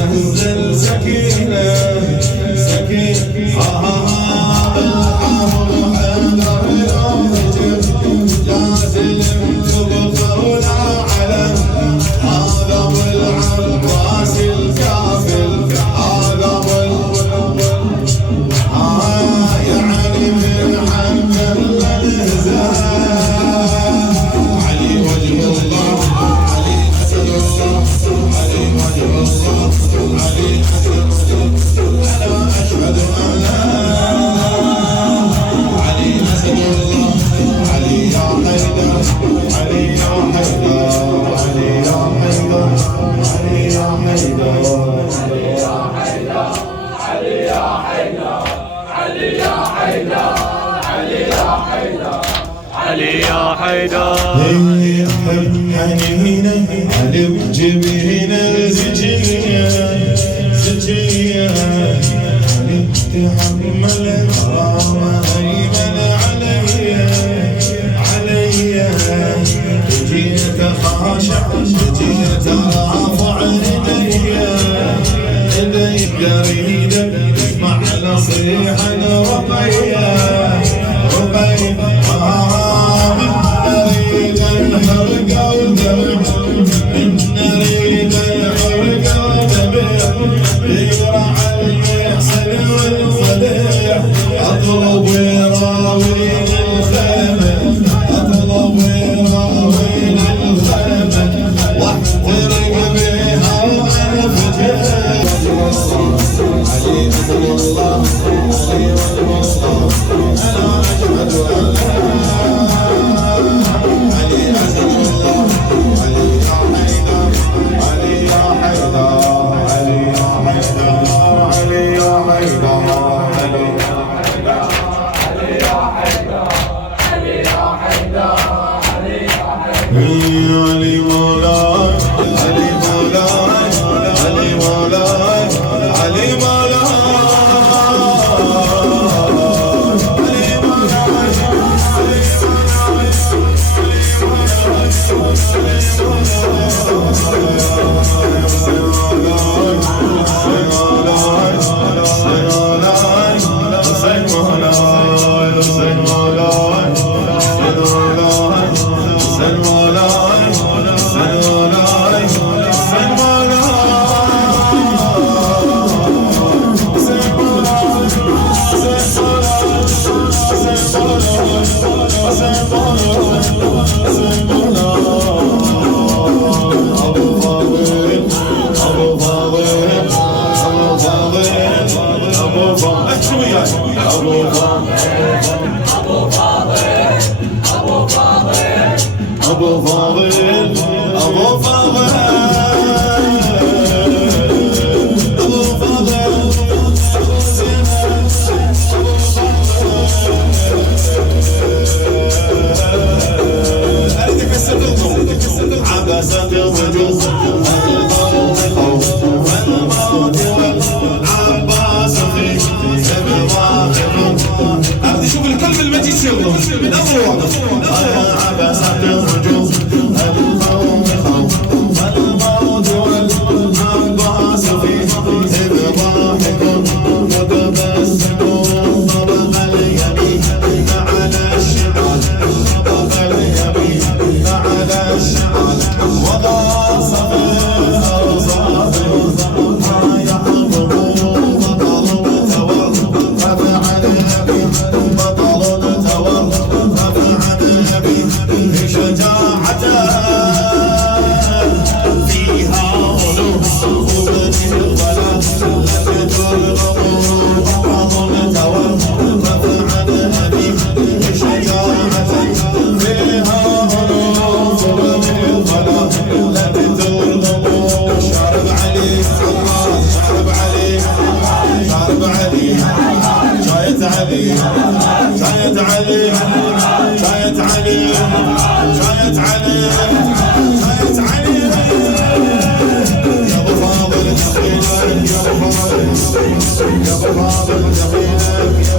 وانزل سكينة سكينة بالحرب حذر لو هجر جازل تبقى ولا علم هذا ابو العباس الكافل هذا ابو يعني من حق الانهزام علي وجه الله علي اسد الله علي وجه الله علي اسد الله انا اشهد ان لا علي اسد الله علي يا حيدر علي يا حيدر علي يا حيدر علي يا حيدر علي يا حيدر علي يا حيدر علي يا حيدر علي يا حيدر هي حنينة علي بجبين الزكية زكية علي تحمل الغرام هيمن علي جيت خاشع جيت رافع يدي قريبة اسمع نصيحة رقية نريد الحرقة والدمع نريد الحرقة والدمع يقرع المحسن والفضيح اطلب وراوين الخيمة اطلب وراوين الخيمة واحترق بها الانفجار علي اسد الله علي وجه الله انا اشهد ان علي اسد الله علي يا حيدر علي يا حيدر علي يا حيدر علي يا حيدر علي يا حيدر علي يا حيدر علي يا حيدر علي مولاي علي مولاي علي مولاي علي مولاي أبو فاضل أبو فاضل أبو فاضل أريدك السقف عبست الوجوه الخوف والموت والعباس في سبواهم أريد أشوف الكلب المجيد شغله نظروا عبست الوجوه الخوف والموت والعباس في سبواهم وتبسموا طبق اليمين على الشمال طبق اليمين على الشمال وضع صفيها وصافي ما يحضروا بطل تور رفع النبي بطل تور رفع النبي شجاعته فيها غلو وبدي الظلام لم ترغبوا بطل تور رفع النبي شجاعته فيها غلو وبدي الظلام لم ترغبوا شارب علي شارب علي شارب علي جايت علي جايت علي جايت علي جايت علي جايت علي يا ابو فاضل دخيلك يا ابو فاضل يا ابو فاضل دخيلك